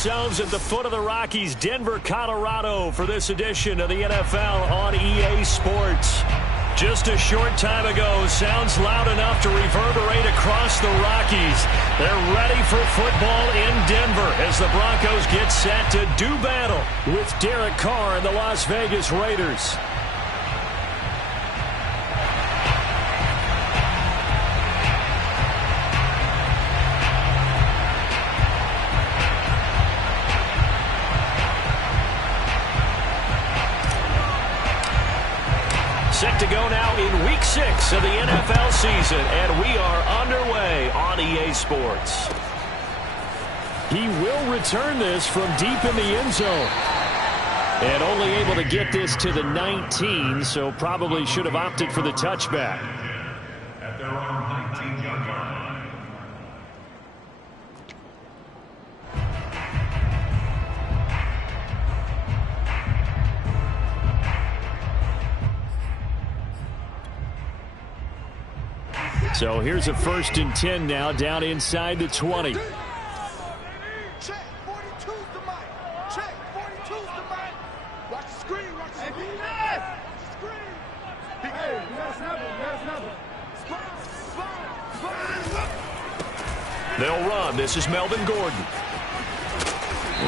ourselves at the foot of the Rockies, Denver, Colorado, for this edition of the NFL on EA Sports. Just a short time ago, sounds loud enough to reverberate across the Rockies. They're ready for football in Denver as the Broncos get set to do battle with Derek Carr and the Las Vegas Raiders. Set to go now in Week 6 of the NFL season, and we are underway on EA Sports. He will return this from deep in the end zone. And only able to get this to the 19, so probably should have opted for the touchback. At their own 19-yard line. So here's a 1st and 10 now, down inside the 20. Check, 42's the mic. Check, 42's the mic. Watch the screen, watch the screen. Watch the screen. Hey, you gotta snap it, you gotta snap it. They'll run. This is Melvin Gordon.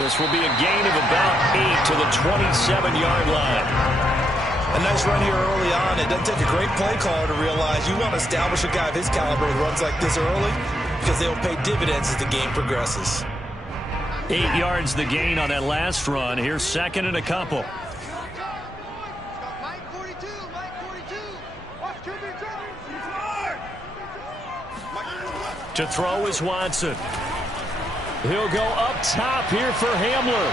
This will be a gain of about 8 to the 27-yard line. A nice run here early on. It doesn't take a great play caller to realize you want to establish a guy of his caliber who runs like this early because they'll pay dividends as the game progresses. 8 yards the gain on that last run. Here's 2nd and a couple. Mike 42, Mike 42. Watch QB To throw is Watson. He'll go up top here for Hamler.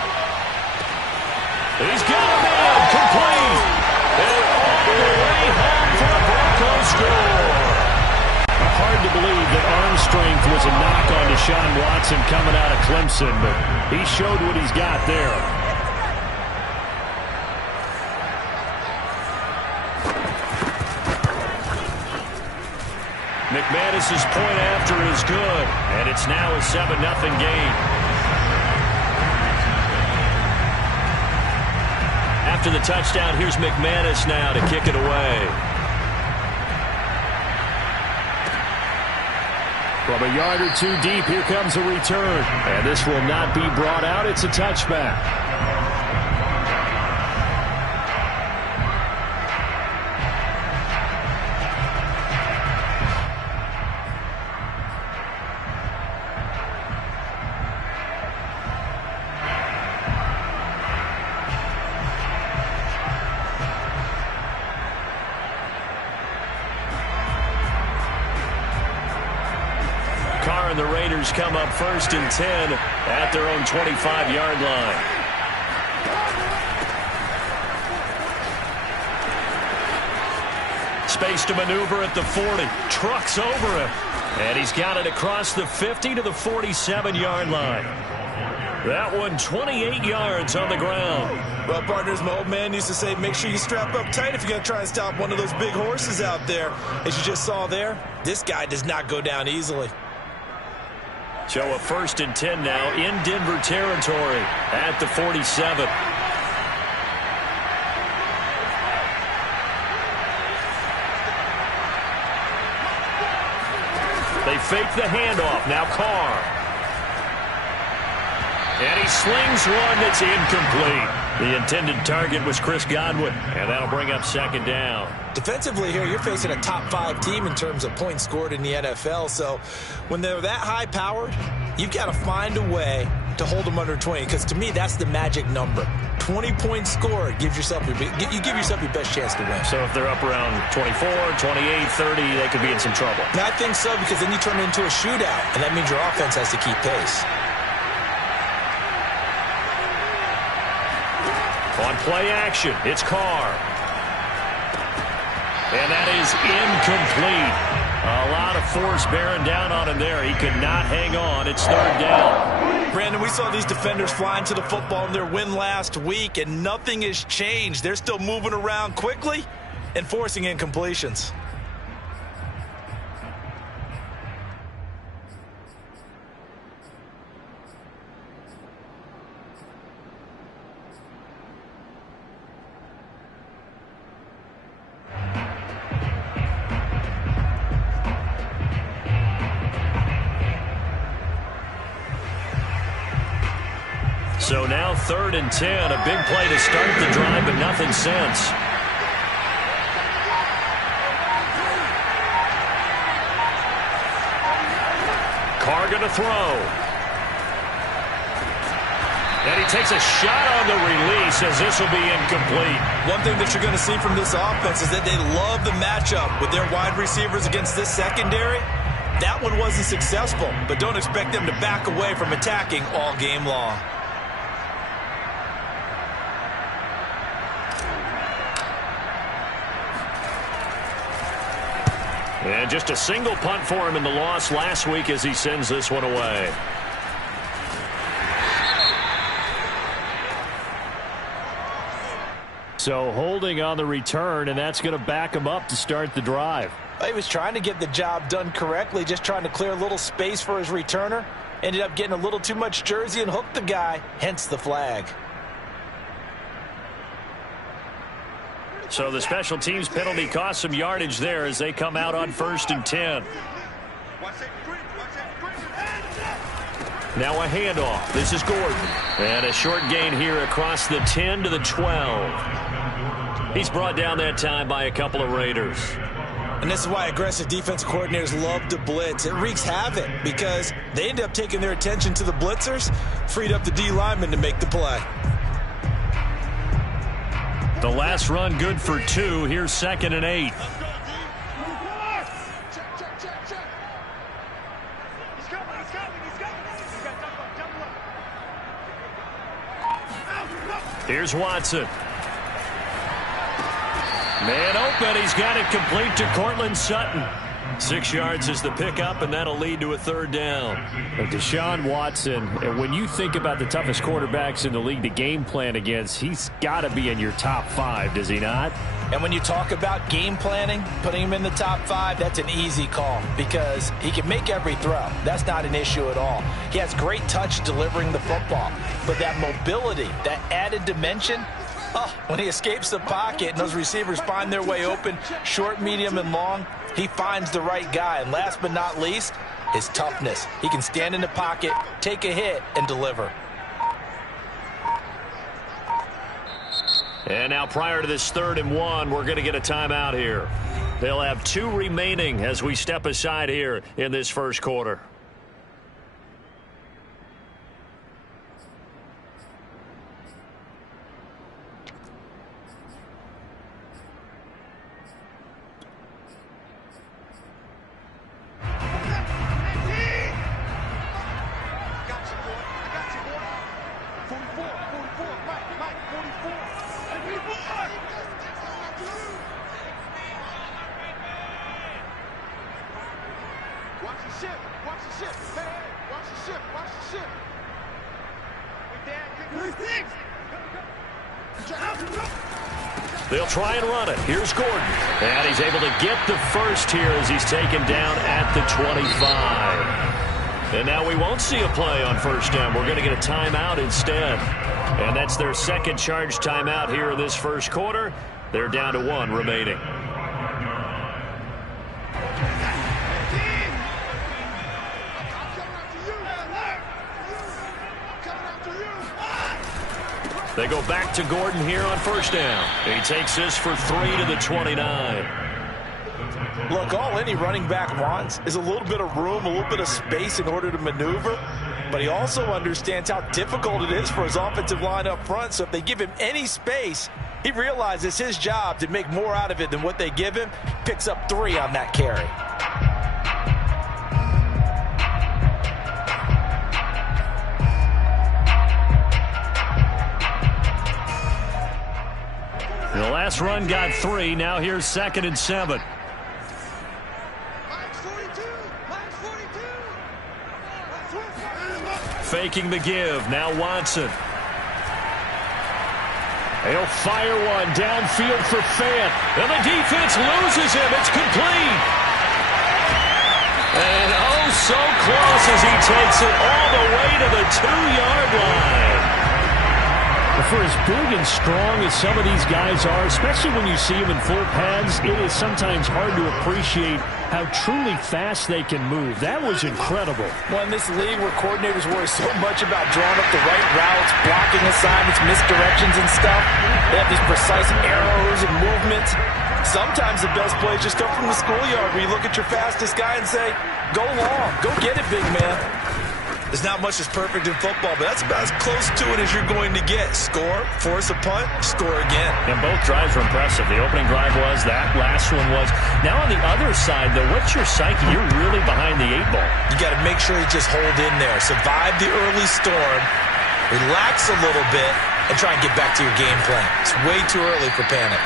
He's got him in. Complete. And all the way home for a Broncos score. Hard to believe that arm strength was a knock on Deshaun Watson coming out of Clemson, but he showed what he's got there. McManus's point after is good, and it's now a 7-0 game. After the touchdown, here's McManus now to kick it away. From a yard or two deep, here comes a return. And this will not be brought out. It's a touchback. And the Raiders come up 1st and 10 at their own 25-yard line. Space to maneuver at the 40. Trucks over him. And he's got it across the 50 to the 47-yard line. That one 28 yards on the ground. Well, partners, my old man used to say, make sure you strap up tight if you're going to try and stop one of those big horses out there. As you just saw there, this guy does not go down easily. So a 1st and 10 now in Denver territory at the 47. They fake the handoff. Now Carr. And he slings one that's incomplete. The intended target was Chris Godwin, and that'll bring up 2nd down. Defensively here, you're facing a top-5 team in terms of points scored in the NFL. So when they're that high-powered, you've got to find a way to hold them under 20. Because to me, that's the magic number. 20 points scored gives yourself you give yourself your best chance to win. So if they're up around 24, 28, 30, they could be in some trouble. And I think so, because then you turn it into a shootout, and that means your offense has to keep pace. On play action, it's Carr. And that is incomplete. A lot of force bearing down on him there. He could not hang on. It's 3rd down. Brandon, we saw these defenders flying to the football in their win last week, and nothing has changed. They're still moving around quickly and forcing incompletions. Now 3rd and 10. A big play to start the drive, but nothing since. Carr going to throw. And he takes a shot on the release as this will be incomplete. One thing that you're going to see from this offense is that they love the matchup with their wide receivers against this secondary. That one wasn't successful, but don't expect them to back away from attacking all game long. And just a single punt for him in the loss last week as he sends this one away. So holding on the return, and that's going to back him up to start the drive. He was trying to get the job done correctly, just trying to clear a little space for his returner. Ended up getting a little too much jersey and hooked the guy, hence the flag. So the special teams penalty cost some yardage there as they come out on 1st and 10. Now a handoff. This is Gordon. And a short gain here across the 10 to the 12. He's brought down that time by a couple of Raiders. And this is why aggressive defense coordinators love to blitz. It wreaks havoc because they end up taking their attention to the blitzers, freed up the D lineman to make the play. The last run good for 2. Here's 2nd and 8. Here's Watson. Man open. He's got it complete to Cortland Sutton. 6 yards is the pickup, and that'll lead to a 3rd down. Deshaun Watson, and when you think about the toughest quarterbacks in the league to game plan against, he's got to be in your top 5, does he not? And when you talk about game planning, putting him in the top 5, that's an easy call because he can make every throw. That's not an issue at all. He has great touch delivering the football, but that mobility, that added dimension, when he escapes the pocket and those receivers find their way open, short, medium, and long, he finds the right guy. And last but not least, his toughness. He can stand in the pocket, take a hit, and deliver. And now prior to this 3rd and 1, we're going to get a timeout here. They'll have 2 remaining as we step aside here in this first quarter. They'll try and run it. Here's Gordon. And he's able to get the first here as he's taken down at the 25. And now we won't see a play on 1st down. We're going to get a timeout instead. And that's their 2nd charge timeout here in this first quarter. They're down to 1 remaining. They go back to Gordon here on 1st down. He takes this for 3 to the 29. Look, all any running back wants is a little bit of room, a little bit of space in order to maneuver. But he also understands how difficult it is for his offensive line up front. So if they give him any space, he realizes his job to make more out of it than what they give him. Picks up 3 on that carry. The last run got 3. Now here's 2nd and 7. Faking the give. Now Watson. He'll fire one downfield for Fant. And the defense loses him. It's complete. And oh, so close as he takes it all the way to the 2-yard line. The for as big and strong as some of these guys are, especially when you see them in full pads, it is sometimes hard to appreciate how truly fast they can move. That was incredible. Well, in this league where coordinators worry so much about drawing up the right routes, blocking assignments, misdirections and stuff, they have these precise arrows and movements. Sometimes the best plays just come from the schoolyard where you look at your fastest guy and say, go long, go get it, big man. There's not much that's perfect in football, but that's about as close to it as you're going to get. Score, force a punt, score again. And both drives were impressive. The opening drive was, that last one was. Now on the other side, though, what's your psyche? You're really behind the 8-ball. You got to make sure you just hold in there. Survive the early storm, relax a little bit, and try and get back to your game plan. It's way too early for panic.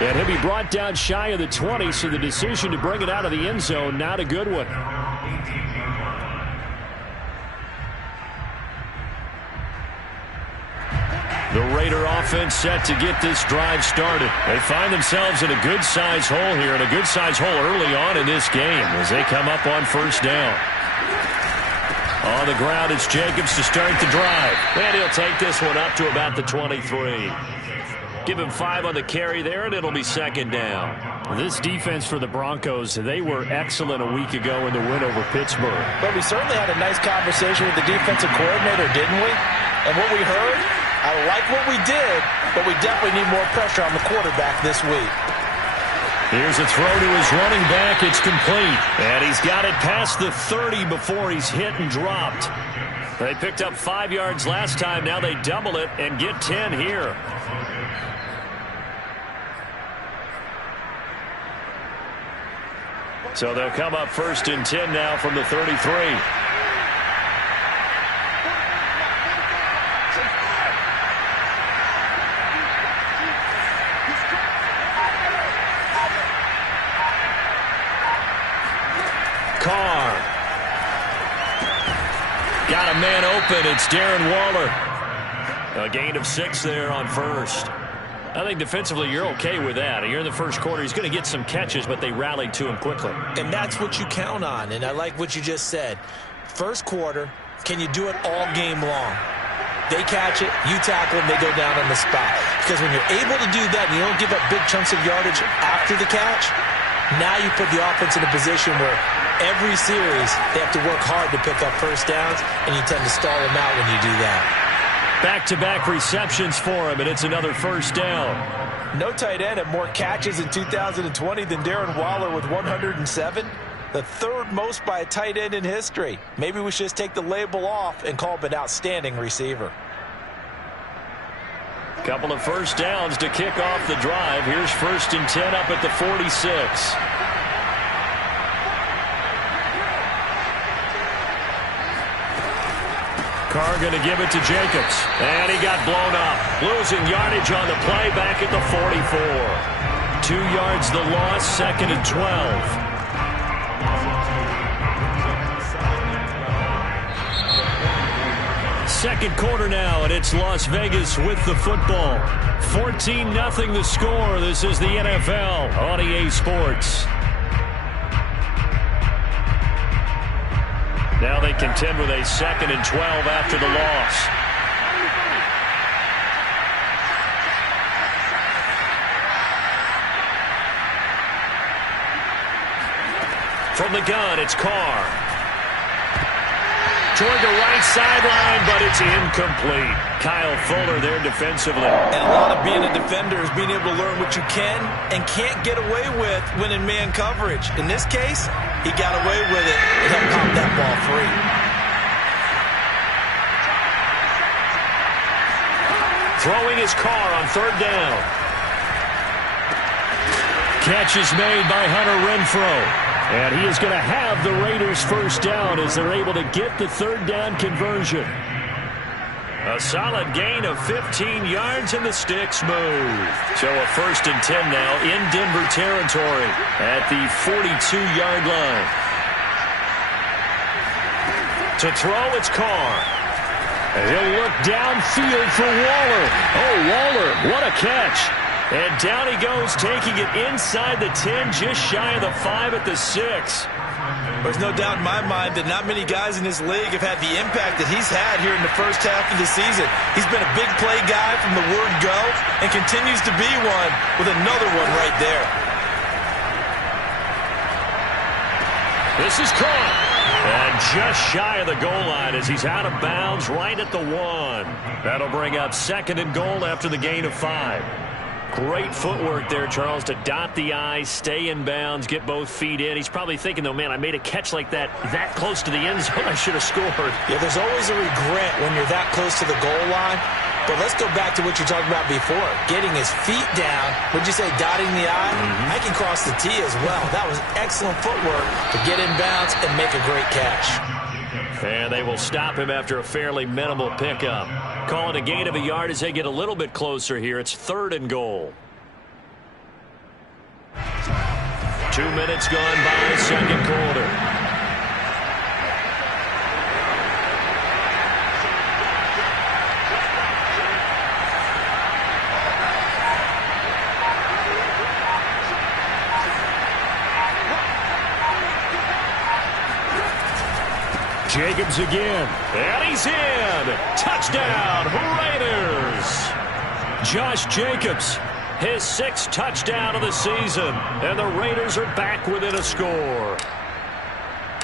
And he'll be brought down shy of the 20, so the decision to bring it out of the end zone, not a good one. The Raider offense set to get this drive started. They find themselves in a good-sized hole here, and a good-sized hole early on in this game as they come up on first down. On the ground, it's Jacobs to start the drive. And he'll take this one up to about the 23. Give him 5 on the carry there, and it'll be second down. This defense for the Broncos, they were excellent a week ago in the win over Pittsburgh. But we certainly had a nice conversation with the defensive coordinator, didn't we? And what we heard, I like what we did, but we definitely need more pressure on the quarterback this week. Here's a throw to his running back. It's complete. And he's got it past the 30 before he's hit and dropped. They picked up 5 yards last time. Now they double it and get 10 here. So they'll come up first and 10 now from the 33. Carr. Got a man open. It's Darren Waller. A gain of 6 there on first. I think defensively you're okay with that. You're in the first quarter. He's going to get some catches, but they rallied to him quickly. And that's what you count on, and I like what you just said. First quarter, can you do it all game long? They catch it, you tackle them, they go down on the spot. Because when you're able to do that and you don't give up big chunks of yardage after the catch, now you put the offense in a position where every series they have to work hard to pick up first downs, and you tend to stall them out when you do that. Back-to-back receptions for him, and it's another first down. No tight end had more catches in 2020 than Darren Waller with 107. The third most by a tight end in history. Maybe we should just take the label off and call him an outstanding receiver. Couple of first downs to kick off the drive. Here's first and 10 up at the 46. Carr going to give it to Jacobs. And he got blown up. Losing yardage on the play back at the 44. 2 yards the loss, second and 12. Second quarter now, and it's Las Vegas with the football. 14-0 the score. This is the NFL on EA Sports. Now they contend with a second and 12 after the loss. From the gun, it's Carr. Toward the right sideline, but it's incomplete. Kyle Fuller there defensively. And a lot of being a defender is being able to learn what you can and can't get away with when in man coverage. In this case, he got away with it and helped pop that ball free. Throwing his Carr on third down. Catch is made by Hunter Renfrow. And he is going to have the Raiders first down as they're able to get the third down conversion. A solid gain of 15 yards and the sticks move. So a first and 10 now in Denver territory at the 42-yard line. To throw, it's Carr. He'll look downfield for Waller. Oh, Waller, what a catch. And down he goes, taking it inside the 10, just shy of the 5 at the 6. There's no doubt in my mind that not many guys in this league have had the impact that he's had here in the first half of the season. He's been a big play guy from the word go and continues to be one with another one right there. This is caught. And just shy of the goal line as he's out of bounds right at the 1. That'll bring up 2nd and goal after the gain of 5. Great footwork there, Charles, to dot the I, stay in bounds, get both feet in. He's probably thinking, though, man, I made a catch like that close to the end zone. I should have scored. Yeah, there's always a regret when you're that close to the goal line. But let's go back to what you talked about before. Getting his feet down. Would you say dotting the I? I can cross the T as well. That was excellent footwork to get in bounds and make a great catch. And they will stop him after a fairly minimal pickup. Call it a gain of a yard as they get a little bit closer here. It's 3rd and goal. 2 minutes gone by, 2nd quarter. Jacobs again, and he's in. Touchdown, Raiders. Josh Jacobs, his 6th touchdown of the season, and the Raiders are back within a score.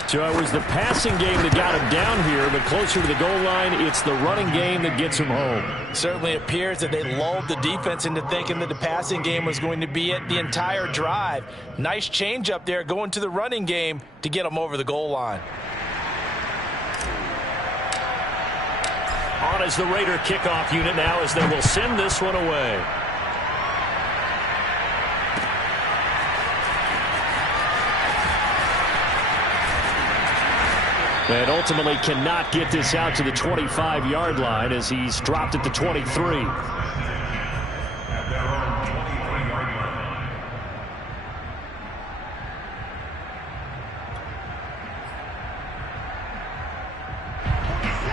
So it was the passing game that got him down here, but closer to the goal line, it's the running game that gets him home. Certainly appears that they lulled the defense into thinking that the passing game was going to be it the entire drive. Nice change up there going to the running game to get them over the goal line. On as the Raider kickoff unit now as they will send this one away. And ultimately cannot get this out to the 25-yard line as he's dropped at the 23.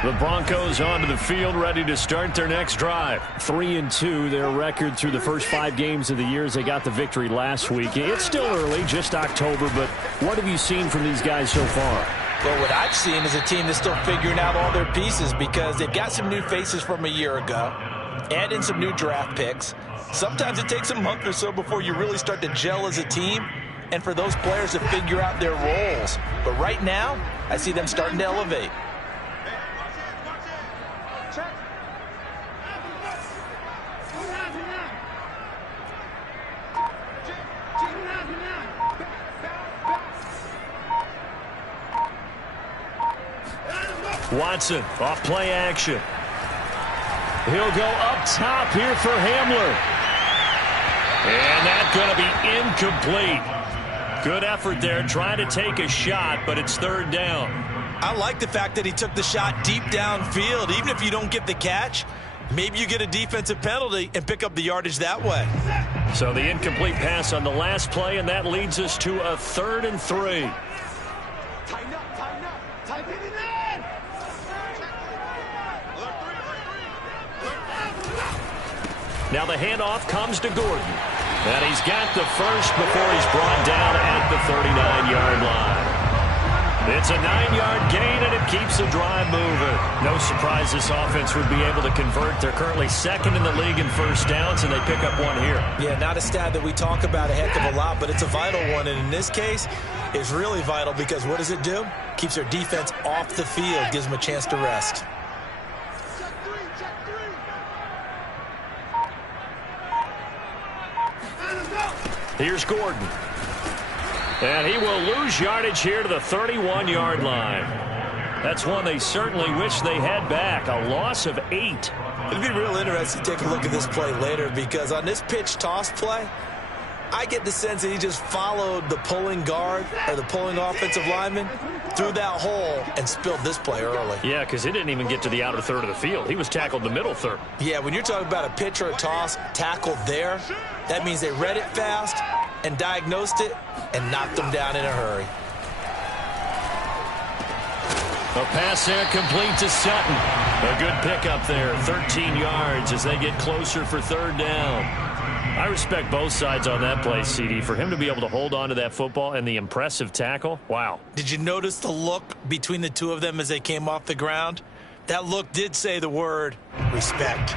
The Broncos onto the field, ready to start their next drive. 3-2, their record through the first 5 games of the year as they got the victory last week. It's still early, just October, but what have you seen from these guys so far? Well, what I've seen is a team that's still figuring out all their pieces because they've got some new faces from a year ago, add in some new draft picks. Sometimes it takes a month or so before you really start to gel as a team and for those players to figure out their roles. But right now, I see them starting to elevate. Watson off play action. He'll go up top here for Hamler. And that's going to be incomplete. Good effort there trying to take a shot, but it's 3rd down. I like the fact that he took the shot deep downfield. Even if you don't get the catch, maybe you get a defensive penalty and pick up the yardage that way. So the incomplete pass on the last play, and that leads us to a 3rd and 3. Tighten up, tighten up, tighten it in. Now the handoff comes to Gordon. And he's got the first before he's brought down at the 39-yard line. It's a 9-yard gain, and it keeps the drive moving. No surprise this offense would be able to convert. They're currently 2nd in the league in first downs, and they pick up one here. Yeah, not a stat that we talk about a heck of a lot, but it's a vital one. And in this case, it's really vital because what does it do? Keeps their defense off the field, gives them a chance to rest. Here's Gordon. And he will lose yardage here to the 31-yard line. That's one they certainly wish they had back. A loss of 8. It'd be real interesting to take a look at this play later because on this pitch toss play, I get the sense that he just followed the pulling guard or the pulling offensive lineman through that hole and spilled this play early. Yeah, because he didn't even get to the outer third of the field. He was tackled in the middle third. Yeah, when you're talking about a pitch or a toss tackled there, that means they read it fast and diagnosed it and knocked them down in a hurry. A pass there complete to Sutton. A good pickup there, 13 yards as they get closer for 3rd down. I respect both sides on that play, CD. For him to be able to hold on to that football and the impressive tackle, wow. Did you notice the look between the two of them as they came off the ground? That look did say the word respect.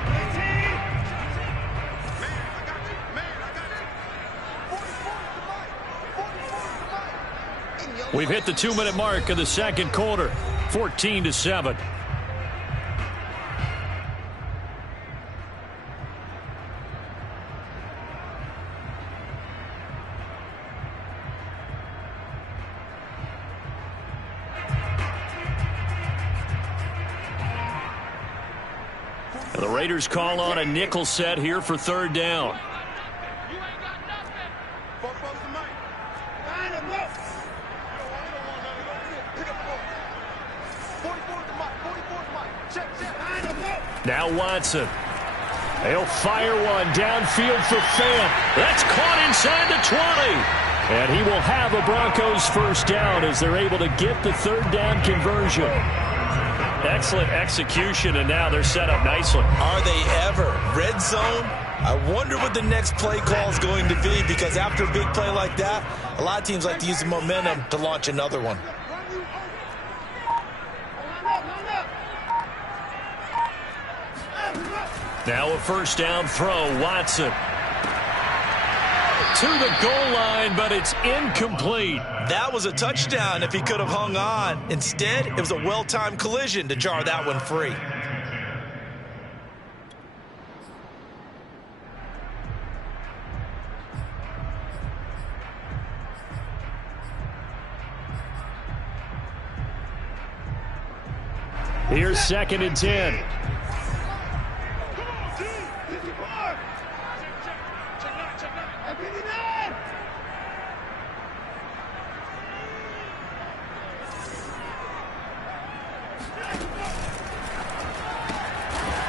We've hit the 2-minute mark of the second quarter, 14-7. The Raiders call on a nickel set here for third down. Now Watson. He'll fire one downfield for Fant. That's caught inside the 20. And he will have a Broncos first down as they're able to get the third down conversion. Excellent execution, and now they're set up nicely. Are they ever? Red zone? I wonder what the next play call is going to be, because after a big play like that, a lot of teams like to use the momentum to launch another one. Now a first down throw, Watson. To the goal line, but it's incomplete. That was a touchdown if he could have hung on. Instead, it was a well-timed collision to jar that one free. Here's 2nd and 10.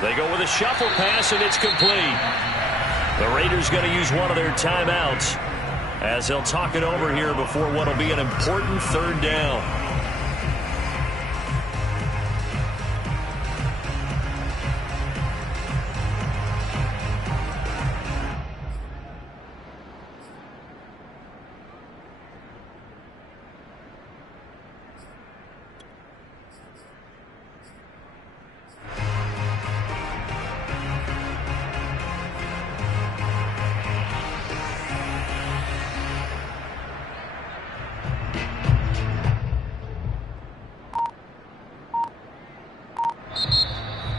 They go with a shuffle pass, and it's complete. The Raiders going to use one of their timeouts as they'll talk it over here before what will be an important third down.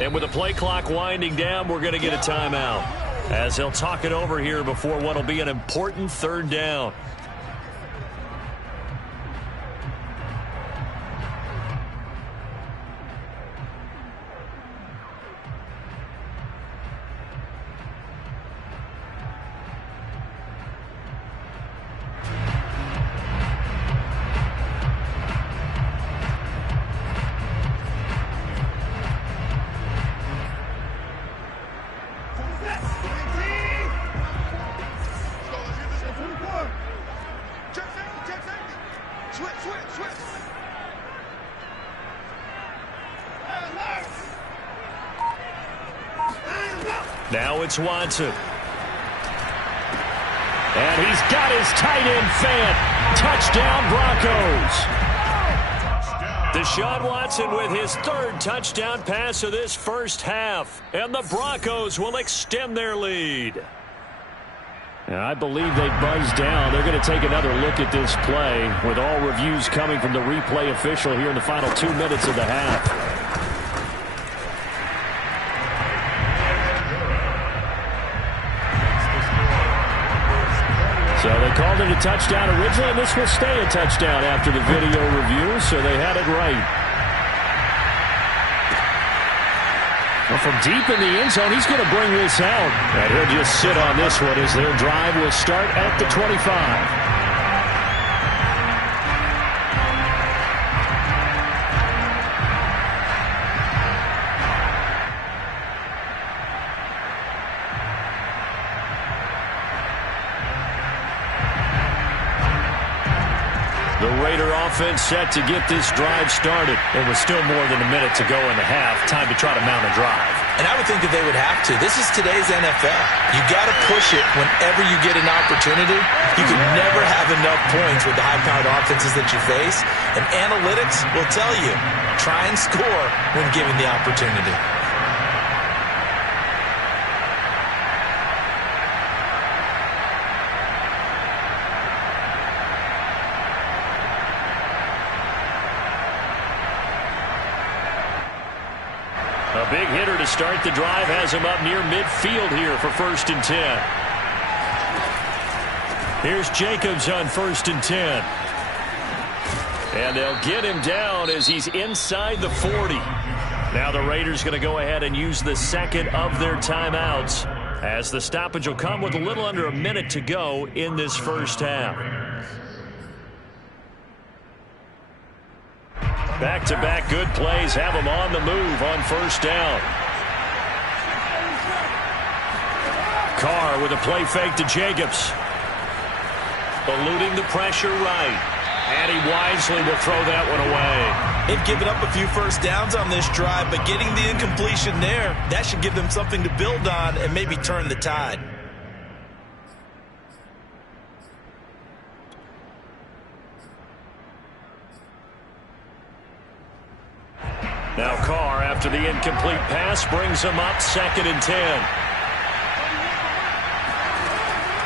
And with the play clock winding down, we're going to get a timeout as they'll talk it over here before what will be an important third down. Now it's Watson. And he's got his tight end Fant. Touchdown Broncos. Deshaun Watson with his third touchdown pass of this first half. And the Broncos will extend their lead. And I believe they buzzed down. They're going to take another look at this play with all reviews coming from the replay official here in the final 2 minutes of the half. So they called it a touchdown originally, and this will stay a touchdown after the video review, so they had it right. Well, from deep in the end zone, he's going to bring this out. And he'll just sit on this one as their drive will start at the 25. The Raider offense set to get this drive started. It was still more than a minute to go in the half. Time to try to mount a drive. And I would think that they would have to. This is today's NFL. You got to push it whenever you get an opportunity. You can never have enough points with the high-powered offenses that you face. And analytics will tell you, try and score when given the opportunity. A big hitter to start the drive has him up near midfield here for 1st and 10. Here's Jacobs on 1st and 10. And they'll get him down as he's inside the 40. Now the Raiders going to go ahead and use the second of their timeouts, as the stoppage will come with a little under a minute to go in this first half. Back-to-back good plays have them on the move on 1st down. Carr with a play fake to Jacobs. Eluding the pressure right. And he wisely will throw that one away. They've given up a few first downs on this drive, but getting the incompletion there, that should give them something to build on and maybe turn the tide. Now Carr, after the incomplete pass, brings him up 2nd and 10.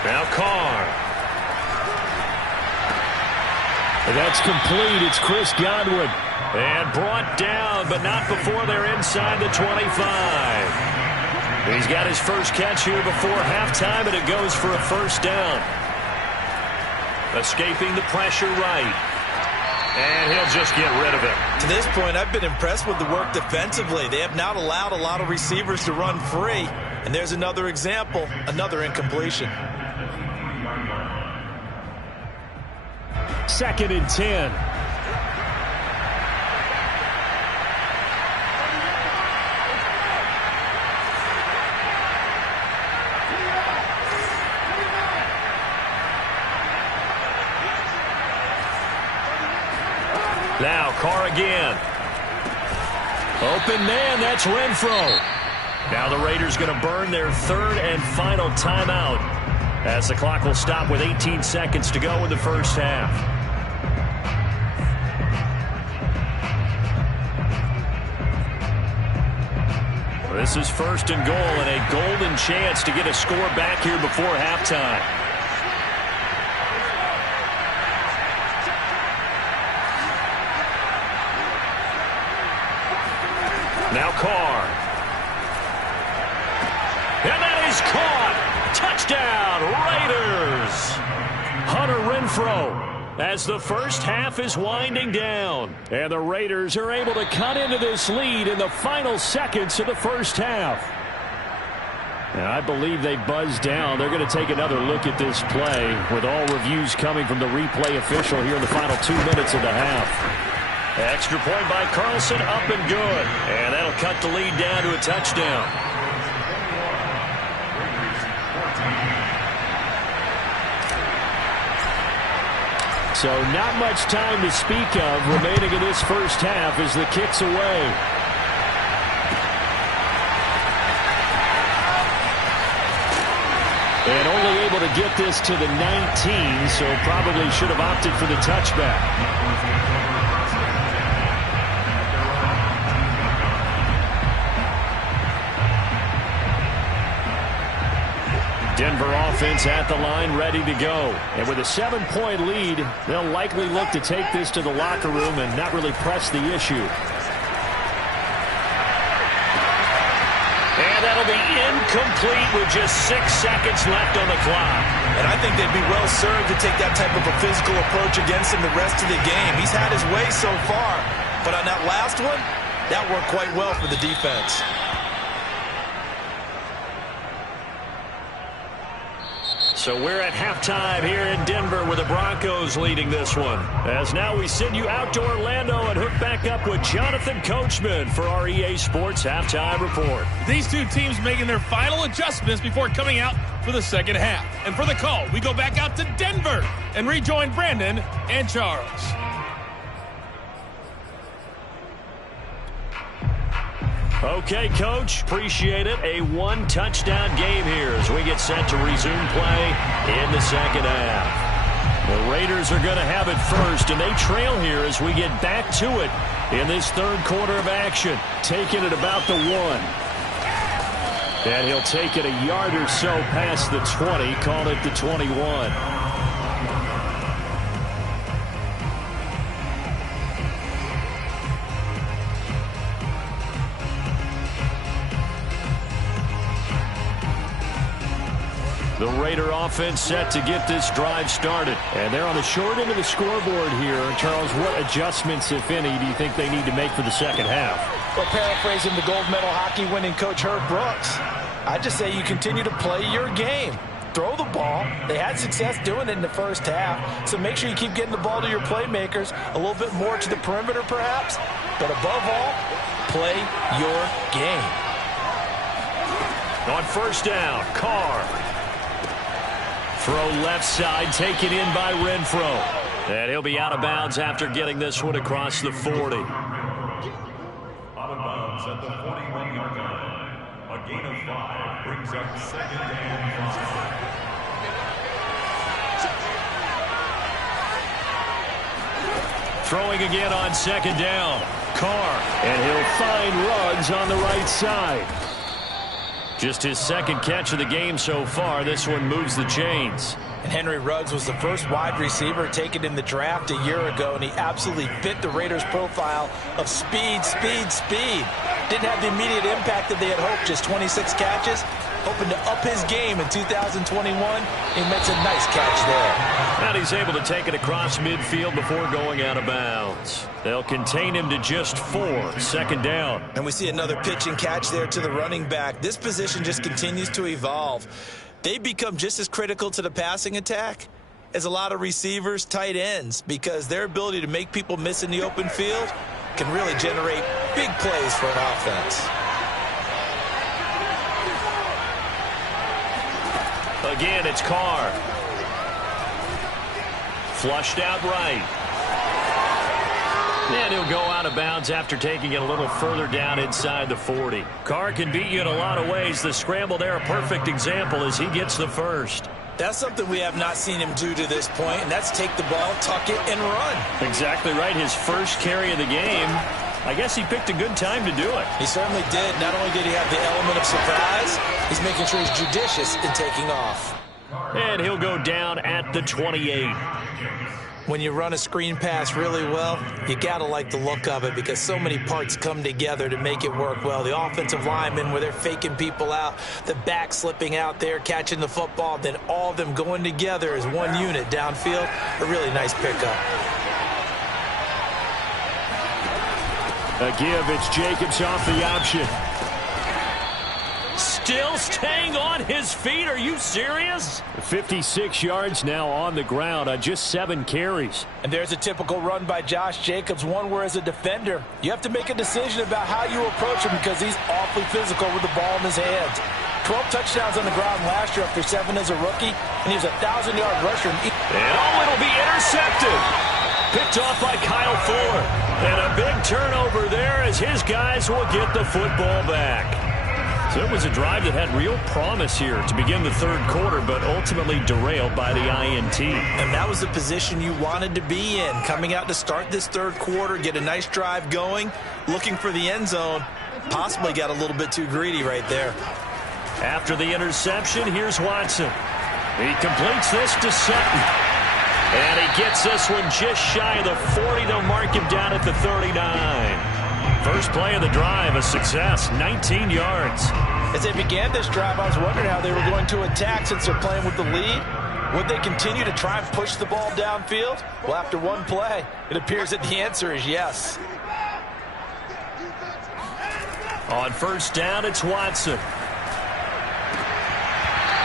Now Carr. That's complete. It's Chris Godwin. And brought down, but not before they're inside the 25. He's got his first catch here before halftime, and it goes for a 1st down. Escaping the pressure right. And he'll just get rid of it. To this point, I've been impressed with the work defensively. They have not allowed a lot of receivers to run free. And there's another example, another incompletion. 2nd and 10. Now Carr again. Open man, that's Renfro. Now the Raiders going to burn their 3rd and final timeout, as the clock will stop with 18 seconds to go in the first half. This is 1st and goal, and a golden chance to get a score back here before halftime. Now Carr. And that is caught. Touchdown, Raiders. Hunter Renfro, as the first half is winding down. And the Raiders are able to cut into this lead in the final seconds of the first half. And I believe they buzzed down. They're going to take another look at this play, with all reviews coming from the replay official here in the final 2 minutes of the half. Extra point by Carlson, up and good. And that'll cut the lead down to a touchdown. So not much time to speak of remaining in this first half as the kick's away. And only able to get this to the 19, so probably should have opted for the touchback. Denver offense at the line, ready to go. And with a 7-point lead, they'll likely look to take this to the locker room and not really press the issue. And that'll be incomplete with just 6 seconds left on the clock. And I think they'd be well served to take that type of a physical approach against him the rest of the game. He's had his way so far, but on that last one, that worked quite well for the defense. So we're at halftime here in Denver with the Broncos leading this one. As now we send you out to Orlando and hook back up with Jonathan Coachman for our EA Sports Halftime Report. These two teams making their final adjustments before coming out for the second half. And for the call, we go back out to Denver and rejoin Brandon and Charles. Okay, Coach, appreciate it. A one-touchdown game here as we get set to resume play in the second half. The Raiders are going to have it first, and they trail here as we get back to it in this third quarter of action. Taking it about the 1. And he'll take it a yard or so past the 20, call it the 21. The Raider offense set to get this drive started. And they're on the short end of the scoreboard here. Charles, what adjustments, if any, do you think they need to make for the second half? Well, paraphrasing the gold medal hockey winning coach Herb Brooks, I just say you continue to play your game. Throw the ball. They had success doing it in the first half. So make sure you keep getting the ball to your playmakers, a little bit more to the perimeter perhaps. But above all, play your game. On first down, Carr. Throw left side, taken in by Renfro. And he'll be out of bounds after getting this one across the 40. Out of bounds at the 41-yard line. A gain of 5 brings up second and 5. Throwing again on second down. Carr. And he'll find Ruggs on the right side. Just his second catch of the game so far. This one moves the chains. And Henry Ruggs was the first wide receiver taken in the draft a year ago, and he absolutely fit the Raiders' profile of speed, speed, speed. Didn't have the immediate impact that they had hoped, just 26 catches. Hoping to up his game in 2021. He makes a nice catch there. And he's able to take it across midfield before going out of bounds. They'll contain him to just 4, second down. And we see another pitch and catch there to the running back. This position just continues to evolve. They become just as critical to the passing attack as a lot of receivers, tight ends, because their ability to make people miss in the open field can really generate big plays for an offense. Again, it's Carr. Flushed out right. And he'll go out of bounds after taking it a little further down inside the 40. Carr can beat you in a lot of ways. The scramble there, a perfect example as he gets the first. That's something we have not seen him do to this point, and that's take the ball, tuck it, and run. Exactly right. His first carry of the game. I guess he picked a good time to do it. He certainly did. Not only did he have the element of surprise, he's making sure he's judicious in taking off. And he'll go down at the 28. When you run a screen pass really well, you got to like the look of it because so many parts come together to make it work well. The offensive linemen, where they're faking people out, the back slipping out there, catching the football, then all of them going together as one unit downfield. A really nice pickup. A give, it's Jacobs off the option. Still staying on his feet. Are you serious? 56 yards now on the ground on just 7 carries. And there's a typical run by Josh Jacobs, one where as a defender, you have to make a decision about how you approach him because he's awfully physical with the ball in his hands. 12 touchdowns on the ground last year after 7 as a rookie, and he was a 1,000-yard rusher. And it'll be intercepted. Picked off by Kyle Fuller. And a big turnover there as his guys will get the football back. So it was a drive that had real promise here to begin the third quarter, but ultimately derailed by the INT. And that was the position you wanted to be in, coming out to start this third quarter, get a nice drive going, looking for the end zone. Possibly got a little bit too greedy right there. After the interception, here's Watson. He completes this to Sutton. And he gets this one just shy of the 40. They'll mark him down at the 39. First play of the drive, a success, 19 yards. As they began this drive, I was wondering how they were going to attack since they're playing with the lead. Would they continue to try and push the ball downfield? Well, after one play, it appears that the answer is yes. On first down, it's Watson.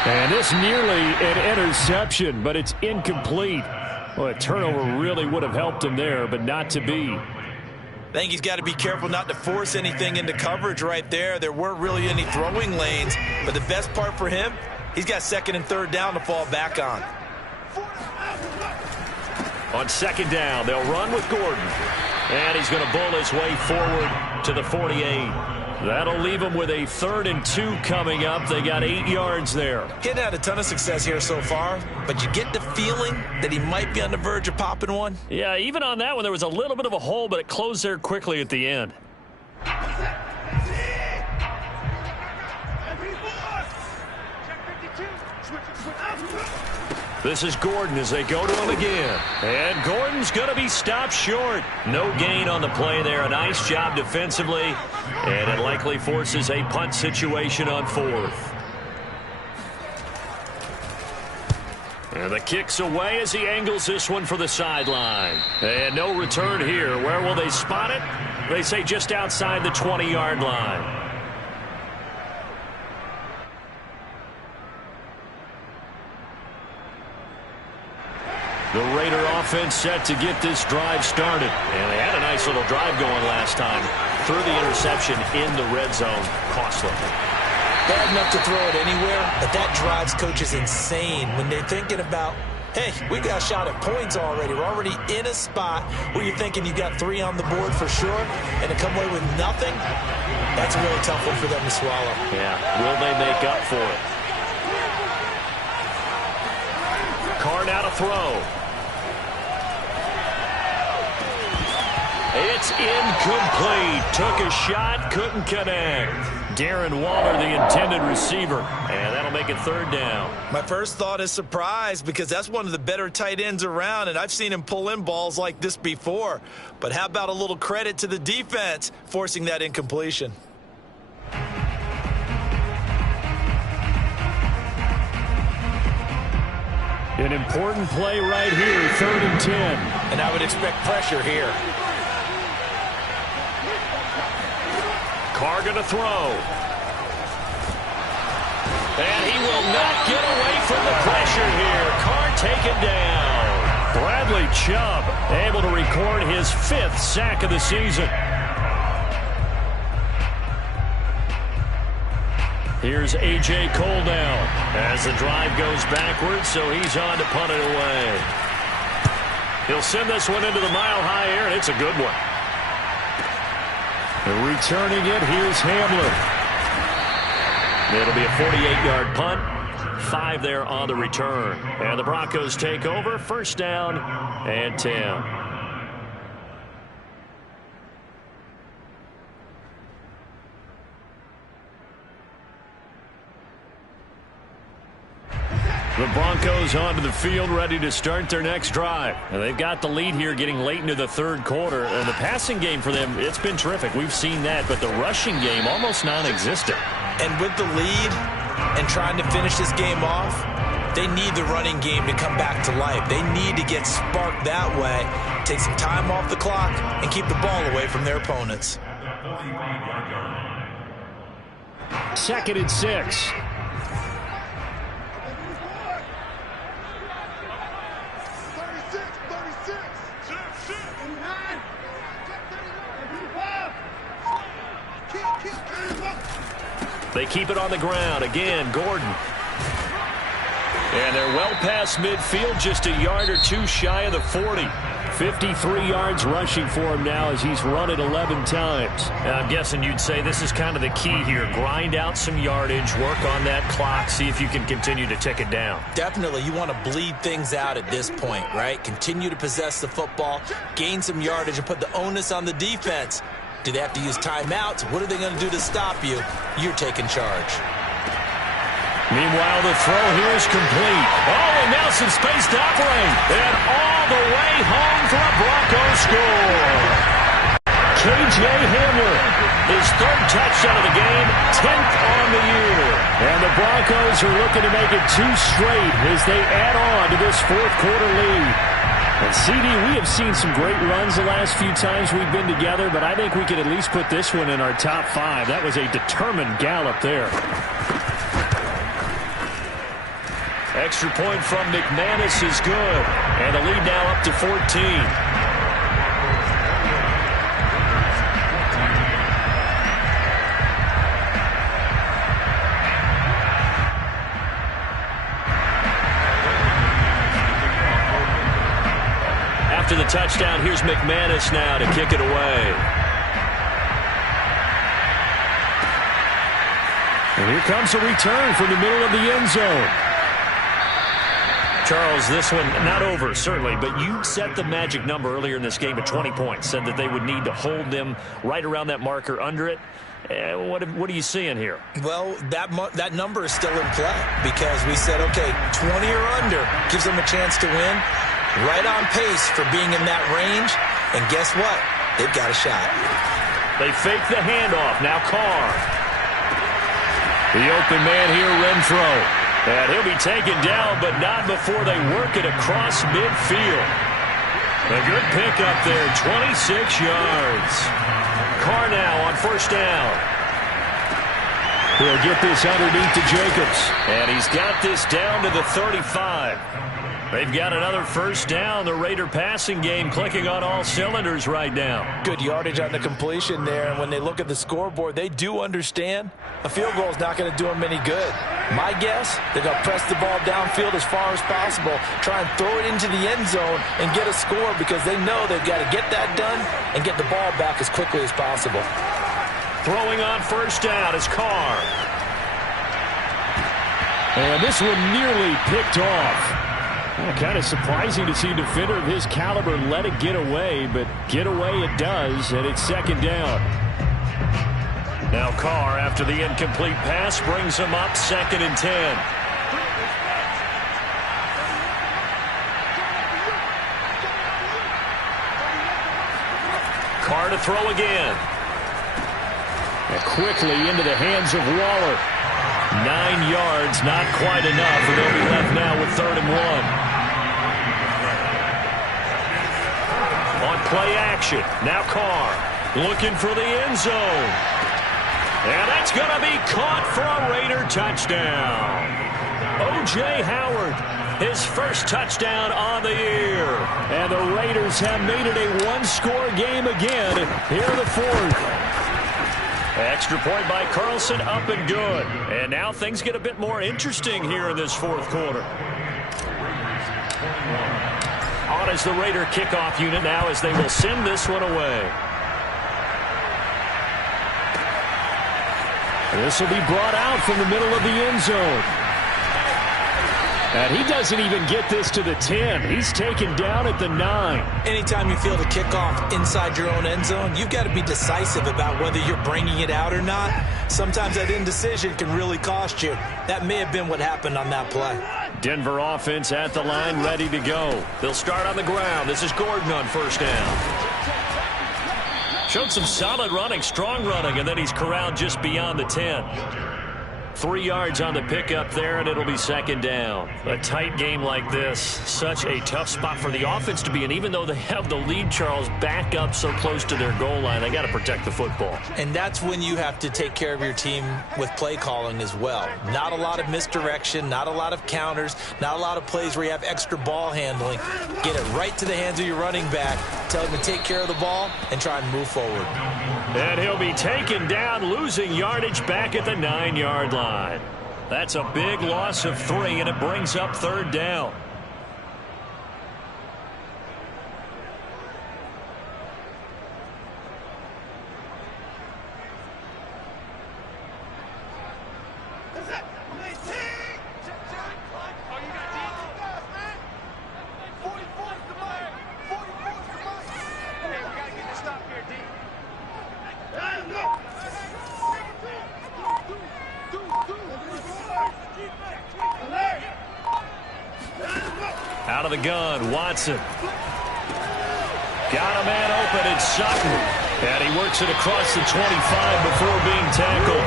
And this nearly an interception, but it's incomplete. Well, a turnover really would have helped him there, but not to be. I think he's got to be careful not to force anything into coverage right there. There weren't really any throwing lanes, but the best part for him, he's got second and third down to fall back on. On second down, they'll run with Gordon. And he's going to bull his way forward to the 48. That'll leave him with a 3rd and 2 coming up. They got 8 yards there. He's had a ton of success here so far, but you get the feeling that he might be on the verge of popping one. Yeah, even on that one, there was a little bit of a hole, but it closed there quickly at the end. This is Gordon as they go to him again. And Gordon's going to be stopped short. No gain on the play there. A nice job defensively. And it likely forces a punt situation on 4th. And the kick's away as he angles this one for the sideline. And no return here. Where will they spot it? They say just outside the 20-yard line. The Raider offense set to get this drive started. And they had a nice little drive going last time. Threw the interception in the red zone. Costly. Bad enough to throw it anywhere, but that drives coaches insane when they're thinking about, hey, we got a shot at points already. We're already in a spot where you're thinking you got 3 on the board for sure, and to come away with nothing, that's a really tough one for them to swallow. Yeah, will they make up for it? Carr now to throw. It's incomplete. Took a shot, couldn't connect. Darren Waller, the intended receiver. And that'll make it 3rd down. My first thought is surprise because that's one of the better tight ends around, and I've seen him pull in balls like this before. But how about a little credit to the defense forcing that incompletion? An important play right here, 3rd and 10. And I would expect pressure here. Carr going to throw. And he will not get away from the pressure here. Carr taken down. Bradley Chubb able to record his 5th sack of the season. Here's A.J. Cole now as the drive goes backwards, so he's on to punt it away. He'll send this one into the mile-high air, and it's a good one. And returning it, here's Hamler. It'll be a 48-yard punt. 5 there on the return. And the Broncos take over. 1st down and 10. The Broncos onto the field ready to start their next drive. And they've got the lead here getting late into the 3rd quarter. And the passing game for them, it's been terrific. We've seen that. But the rushing game almost non-existent. And with the lead and trying to finish this game off, they need the running game to come back to life. They need to get sparked that way, take some time off the clock, and keep the ball away from their opponents. 2nd and 6. They keep it on the ground. Again, Gordon. And they're well past midfield, just a yard or 2 shy of the 40. 53 yards rushing for him now as he's run it 11 times. And I'm guessing you'd say this is kind of the key here. Grind out some yardage, work on that clock, see if you can continue to tick it down. Definitely. You want to bleed things out at this point, right? Continue to possess the football, gain some yardage, and put the onus on the defense. Do they have to use timeouts? What are they going to do to stop you? You're taking charge. Meanwhile, the throw here is complete. Oh, and now some space to operate. And all the way home for a Broncos score. K.J. Hamler, his 3rd touchdown of the game, 10th on the year. And the Broncos are looking to make it 2 straight as they add on to this 4th quarter lead. And CD, we have seen some great runs the last few times we've been together, but I think we could at least put this one in our top 5. That was a determined gallop there. Extra point from McManus is good. And the lead now up to 14. After the touchdown, here's McManus now to kick it away. And here comes a return from the middle of the end zone. Charles, this one not over, certainly, but you set the magic number earlier in this game at 20 points, said that they would need to hold them right around that marker under it. What are you seeing here? Well, that number is still in play because we said, okay, 20 or under gives them a chance to win. Right on pace for being in that range. And guess what? They've got a shot. They fake the handoff. Now Carr. The open man here, Renfro. And he'll be taken down, but not before they work it across midfield. A good pickup there, 26 yards. Carr now on first down. He'll get this underneath to Jacobs. And he's got this down to the 35. They've got another first down. The Raider passing game clicking on all cylinders right now. Good yardage on the completion there. And when they look at the scoreboard, they do understand a field goal is not going to do them any good. My guess, they're going to press the ball downfield as far as possible, try and throw it into the end zone and get a score because they know they've got to get that done and get the ball back as quickly as possible. Throwing on first down is Carr. And this one nearly picked off. Kind of surprising to see a defender of his caliber let it get away, but get away it does, and it's second down. Now Carr, after the incomplete pass, brings him up 2nd and 10. Carr to throw again. And quickly into the hands of Waller. 9 yards, not quite enough, and they'll be left now with 3rd and 1. On play action, now Carr looking for the end zone. And that's going to be caught for a Raider touchdown. O.J. Howard, his first touchdown on the year. And the Raiders have made it a one-score game again here in the 4th. Extra point by Carlson, up and good. And now things get a bit more interesting here in this 4th quarter. On is the Raider kickoff unit now as they will send this one away. This will be brought out from the middle of the end zone. And he doesn't even get this to the 10. He's taken down at the 9. Anytime you feel the kickoff inside your own end zone, you've got to be decisive about whether you're bringing it out or not. Sometimes that indecision can really cost you. That may have been what happened on that play. Denver offense at the line, ready to go. They'll start on the ground. This is Gordon on first down. Showed some solid running, strong running, and then he's corralled just beyond the 10. 3 yards on the pickup there, and it'll be second down. A tight game like this, such a tough spot for the offense to be in. Even though they have the lead, Charles, back up so close to their goal line, they got to protect the football. And that's when you have to take care of your team with play calling as well. Not a lot of misdirection, not a lot of counters, not a lot of plays where you have extra ball handling. Get it right to the hands of your running back, tell him to take care of the ball, and try and move forward. And he'll be taken down, losing yardage back at the 9-yard line. That's a big loss of 3, and it brings up 3rd down. Out of the gun, Watson. Got a man open, it's Sutton. And he works it across the 25 before being tackled.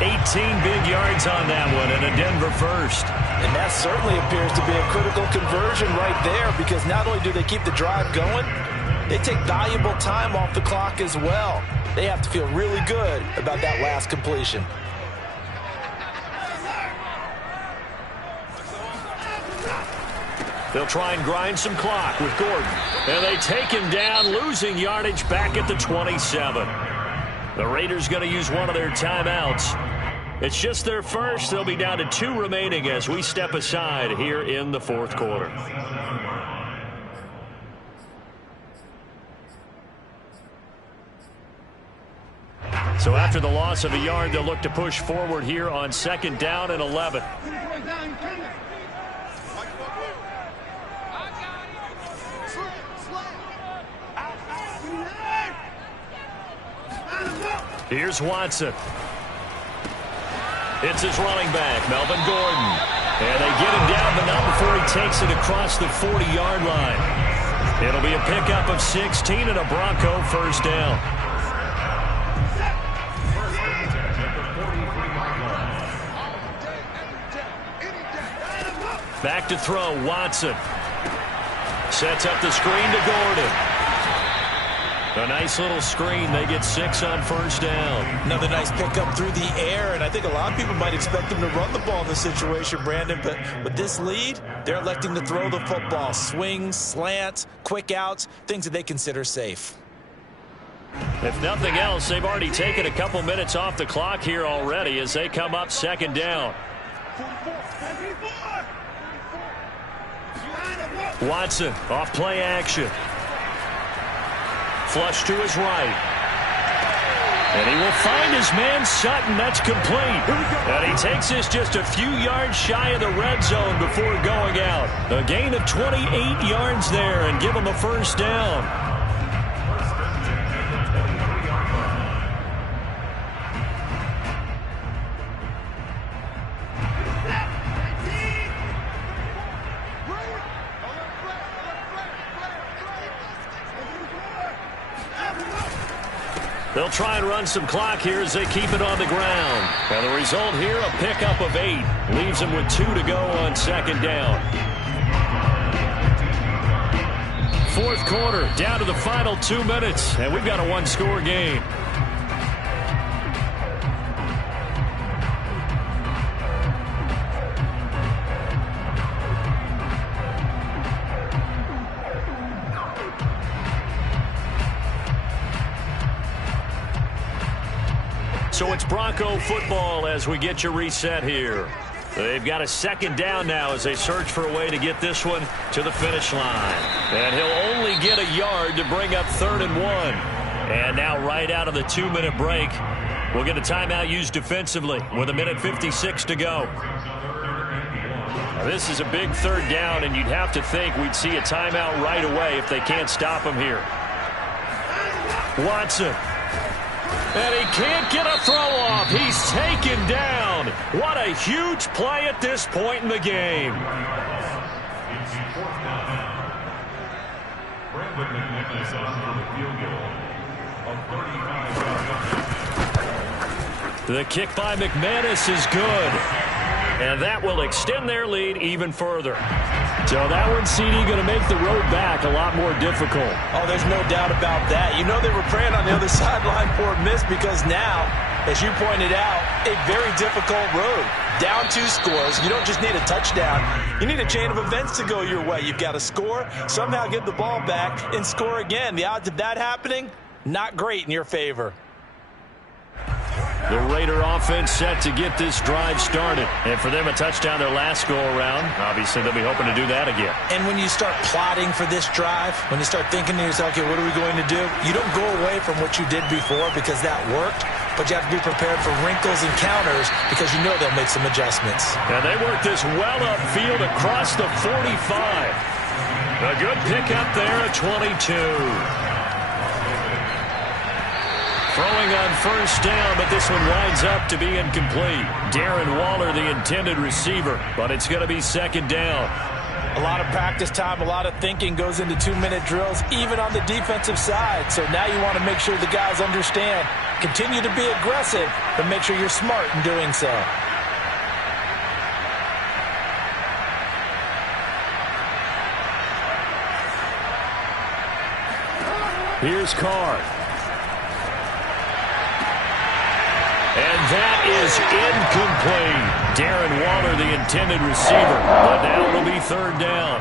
18 big yards on that one, and a Denver first. And that certainly appears to be a critical conversion right there, because not only do they keep the drive going, they take valuable time off the clock as well. They have to feel really good about that last completion. They'll try and grind some clock with Gordon. And they take him down, losing yardage back at the 27. The Raiders going to use one of their timeouts. It's just their first. They'll be down to 2 remaining as we step aside here in the fourth quarter. So after the loss of a yard, they'll look to push forward here on 2nd down and 11. Here's Watson. It's his running back, Melvin Gordon. And they get him down, but not before he takes it across the 40-yard line. It'll be a pickup of 16 and a Bronco first down. Back to throw, Watson. Sets up the screen to Gordon. A nice little screen. They get 6 on first down. Another nice pickup through the air, and I think a lot of people might expect them to run the ball in this situation, Brandon, but with this lead, they're electing to throw the football. Swings, slants, quick outs, things that they consider safe. If nothing else, they've already taken a couple minutes off the clock here already as they come up 2nd down. Watson off play action. Flush to his right. And he will find his man Sutton. That's complete. And he takes this just a few yards shy of the red zone before going out. A gain of 28 yards there and give him a first down. They'll try and run some clock here as they keep it on the ground. And the result here, a pickup of 8. Leaves them with 2 to go on 2nd down. Fourth quarter, down to the final 2 minutes. And we've got a 1-score game. So it's Bronco football as we get you reset here. They've got a 2nd down now as they search for a way to get this one to the finish line. And he'll only get a yard to bring up 3rd and 1. And now right out of the 2-minute break, we'll get a timeout used defensively with 1:56 to go. Now, this is a big 3rd down, and you'd have to think we'd see a timeout right away if they can't stop him here. Watson. And he can't get a throw off. He's taken down. What a huge play at this point in the game. The kick by McManus is good. And that will extend their lead even further. So that one, CD, going to make the road back a lot more difficult. Oh, there's no doubt about that. You know they were praying on the other sideline for a miss because now, as you pointed out, a very difficult road. Down 2 scores. You don't just need a touchdown. You need a chain of events to go your way. You've got to score, somehow get the ball back, and score again. The odds of that happening, not great in your favor. The Raider offense set to get this drive started. And for them, a touchdown their last go-around. Obviously, they'll be hoping to do that again. And when you start plotting for this drive, when you start thinking to yourself, okay, what are we going to do? You don't go away from what you did before because that worked, but you have to be prepared for wrinkles and counters because you know they'll make some adjustments. And they work this well upfield across the 45. A good pickup there at 22. Throwing on first down, but this one winds up to be incomplete. Darren Waller, the intended receiver, but it's going to be 2nd down. A lot of practice time, a lot of thinking goes into 2-minute drills, even on the defensive side. So now you want to make sure the guys understand. Continue to be aggressive, but make sure you're smart in doing so. Here's Carr. And that is incomplete. Darren Waller, the intended receiver. But now it'll be 3rd down.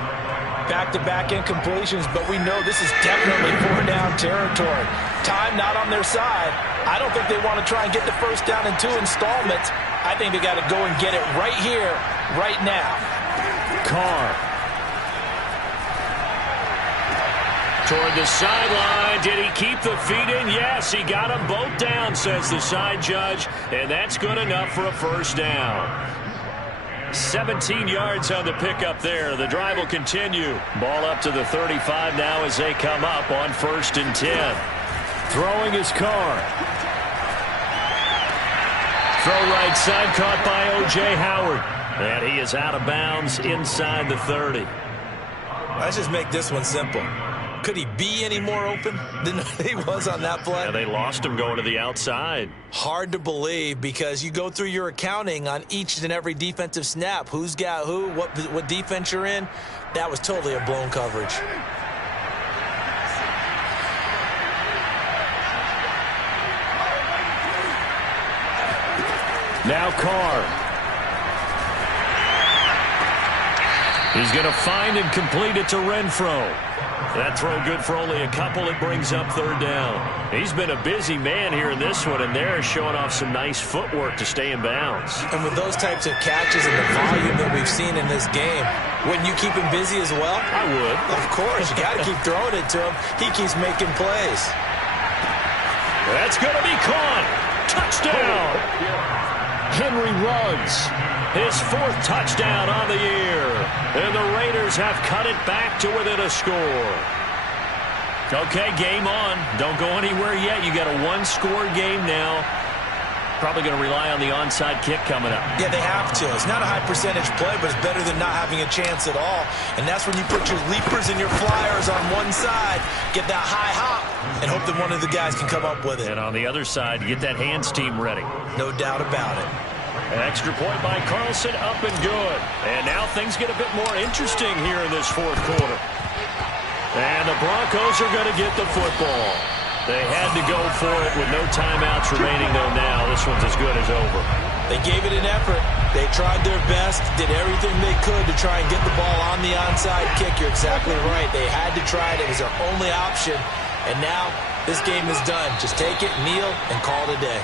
back-to-back incompletions, but we know this is definitely 4-down territory. Time not on their side. I don't think they want to try and get the first down in 2 installments. I think they got to go and get it right here, right now. Carr. Toward the sideline. Did he keep the feet in? Yes, he got them both down, says the side judge, and that's good enough for a first down. 17 yards on the pickup there. The drive will continue. Ball up to the 35 now as they come up on 1st and 10. Throwing his Carr. Throw right side caught by O.J. Howard. And he is out of bounds inside the 30. Let's just make this one simple. Could he be any more open than he was on that play? Yeah, they lost him going to the outside. Hard to believe because you go through your accounting on each and every defensive snap. Who's got who, what defense you're in. That was totally a blown coverage. Now Carr. He's going to find and complete it to Renfro. That throw good for only a couple. It brings up 3rd down. He's been a busy man here in this one, and they're showing off some nice footwork to stay in bounds. And with those types of catches and the volume that we've seen in this game, wouldn't you keep him busy as well? I would. Of course. You got to keep throwing it to him. He keeps making plays. That's going to be caught. Touchdown. Henry Ruggs. His 4th touchdown on the year. And the Raiders have cut it back to within a score. Okay, game on. Don't go anywhere yet. You got a 1-score game now. Probably going to rely on the onside kick coming up. Yeah, they have to. It's not a high percentage play, but it's better than not having a chance at all. And that's when you put your leapers and your flyers on one side, get that high hop, and hope that one of the guys can come up with it. And on the other side, get that hands team ready. No doubt about it. An extra point by Carlson, up and good. And now things get a bit more interesting here in this 4th quarter. And the Broncos are going to get the football. They had to go for it with no timeouts remaining, though now. This one's as good as over. They gave it an effort. They tried their best, did everything they could to try and get the ball on the onside kick. You're exactly right. They had to try it. It was their only option. And now this game is done. Just take it, kneel, and call it a day.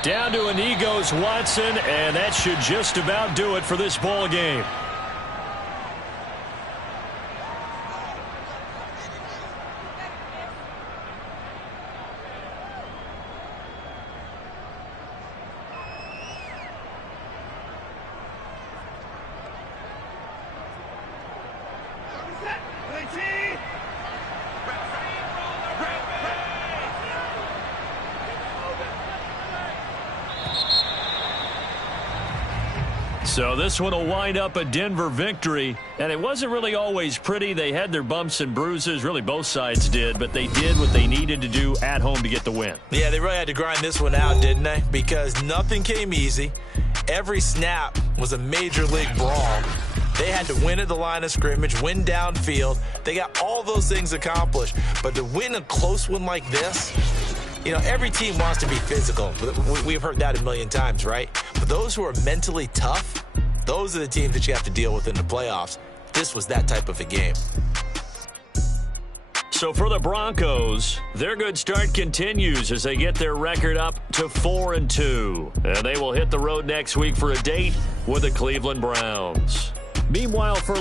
Down to a knee goes Watson, and that should just about do it for this ball game. So this one will wind up a Denver victory, and it wasn't really always pretty. They had their bumps and bruises, really both sides did, but they did what they needed to do at home to get the win. Yeah, they really had to grind this one out, didn't they? Because nothing came easy. Every snap was a major league brawl. They had to win at the line of scrimmage, win downfield. They got all those things accomplished, but to win a close one like this, you know, every team wants to be physical. We've heard that a million times, right? But those who are mentally tough, those are the teams that you have to deal with in the playoffs. This was that type of a game. So for the Broncos, their good start continues as they get their record up to 4-2. And they will hit the road next week for a date with the Cleveland Browns. Meanwhile, for